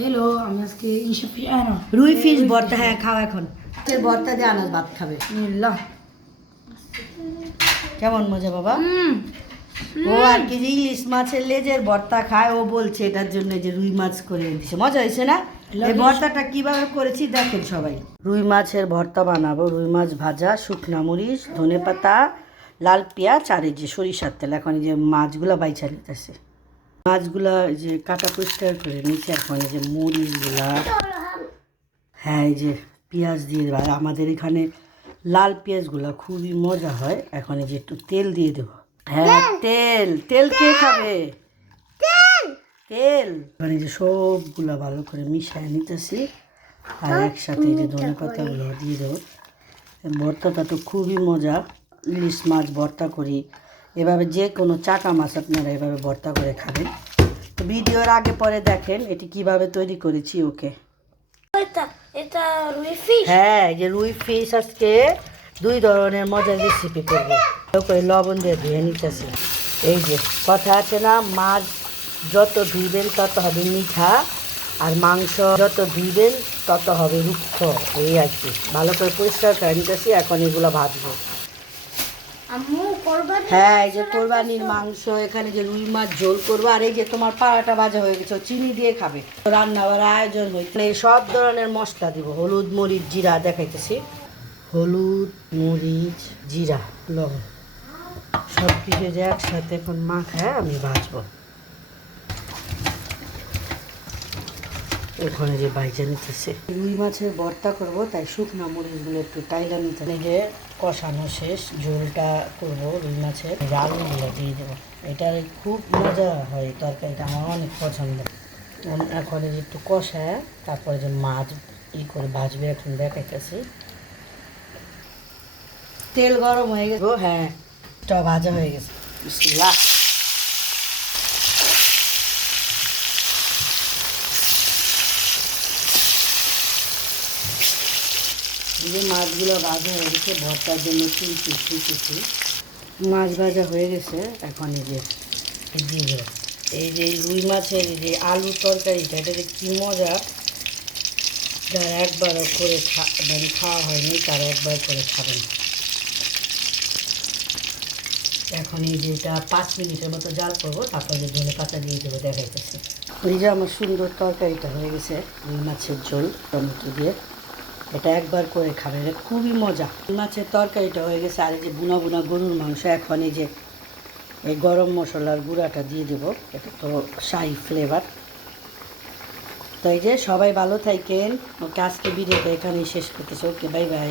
Hello, আমি আজকে ইলিশ fish না রুই ফিশ ভর্তা, হ্যাঁ খাও এখন। ভর্তা দিয়ে আনাজ ভাত খাবে। বিসমিল্লাহ। কেমন মজা বাবা? ও আর কি যে ইলিশ মাছের লেজের ভর্তা খায়, ও বলছে এটার জন্য যে রুই মাছ করে দিছে। মজা হয়েছে না? এই ভর্তাটা কিভাবে করেছি দেখেন সবাই। রুই মাছের ভর্তা বানাবো। রুই মাছ ভাজা, শুকনা মরিচ, ধনেপাতা, লাল পেঁয়াজ আর এই যে সরিষার তেল। এখন এই যে মাছগুলো বাইছা নিতেছে। মাছগুলা যে কাটা পরিষ্কার করে নিচে। এখন এই যে মরিচগুলা, হ্যাঁ এই যে পেঁয়াজ দিয়ে দেবো। আর আমাদের এখানে লাল পেঁয়াজগুলো খুবই মজা হয়। এখন এই যে একটু তেল দিয়ে দেবো। হ্যাঁ তেল, তেল কে খাবে? তেল। এখন এই যে সবগুলা ভালো করে মিশিয়ে নিতেছি। আর একসাথে এই যে ধনে পাতাগুলো দিয়ে দেবো। ভর্তাটা তো খুবই মজা। ইলিশ মাছ ভর্তা করি এভাবে, যে কোনো চাকা মাছ আপনারা এভাবে ভর্তা করে খাবেন। তো ভিডিওর আগে পরে দেখেন এটি কিভাবে তৈরি করেছি। ওকে, এটা রুই ফিশ। হ্যাঁ এই যে রুই ফিশ আজকে দুই ধরনের মজার রেসিপি করবো। করে লবণ দিয়ে ধুয়ে নিতেছি। এই যে কথা আছে না, মাছ যত ধুইবেন তত হবে মিঠা, আর মাংস যত ধুইবেন তত হবে রুক্ষ। এই আর কি, ভালো করে পরিষ্কার করে নিতেছি। এখন এগুলো ভাজবো। হ্যাঁ এই যে কোরবানির মাংস, এখানে যে রুই মাছ ঝোল করবো। আর এই যে তোমার পাড়াটা ভাজা হয়ে গেছে, চিনি দিয়ে খাবে। রান্না হওয়ার আয়োজন হয়েছে। সব ধরনের মশলা দিব, হলুদ মরিচ জিরা দেখাইতেছি। হলুদ মরিচ জিরা লবণ সব কিছু যে একসাথে এখন মাখায় আমি ভাজবো। ওখানে যে বাইজা নিতেছে। রুই মাছের ভর্তা করবো, তাই শুকনো মরিচগুলো একটু টাইলা নিতে। যে কষানো শেষ, ঝোলটা করবো রুই মাছের, আলুগুলো দিয়ে দেবো। এটার খুব মজা হয় তরকারিটা, আমার অনেক পছন্দ। এখন এই যে একটু কষায় তারপরে যে মাছ করে ভাজবে। এখন দেখাইতেছি। তেল গরম হয়ে গেছে। হ্যাঁ এটা ভাজা হয়ে গেছে। বিসমিল্লাহ। এই যে মাছগুলো ভাজা হয়ে গেছে, ভর্তার জন্য তুলছি। মাছ ভাজা হয়ে গেছে। এখন এই যে দিয়ে দেবো। এই যে রুই মাছের এই যে আলু তরকারিটা, এটা যে কী মজা। যারা একবারও করে মানে খাওয়া হয়নি তারা একবার করে খাবেন। এখন এই যে এটা 5 মিনিটের মতো জাল করবো, তারপর যে ধনে পাতা দিয়ে দেবো দেখাইতেছি। ওই যে আমার সুন্দর তরকারিটা হয়ে গেছে, রুই মাছের ঝোল টমেটো দিয়ে। এটা একবার করে খাবে, এটা খুবই মজা। মাছের তরকারিটা হয়ে গেছে। আর এই যে বুনা বুনা গরুর মাংস, এখন এই যে এই গরম মশলার গুঁড়াটা দিয়ে দেবো। এটা তো শাহি ফ্লেভার। তো এই যে সবাই ভালো থাকেন। ওকে, আজকে ভিডিওটা এখানেই শেষ করতেছে। ওকে, বাই বাই।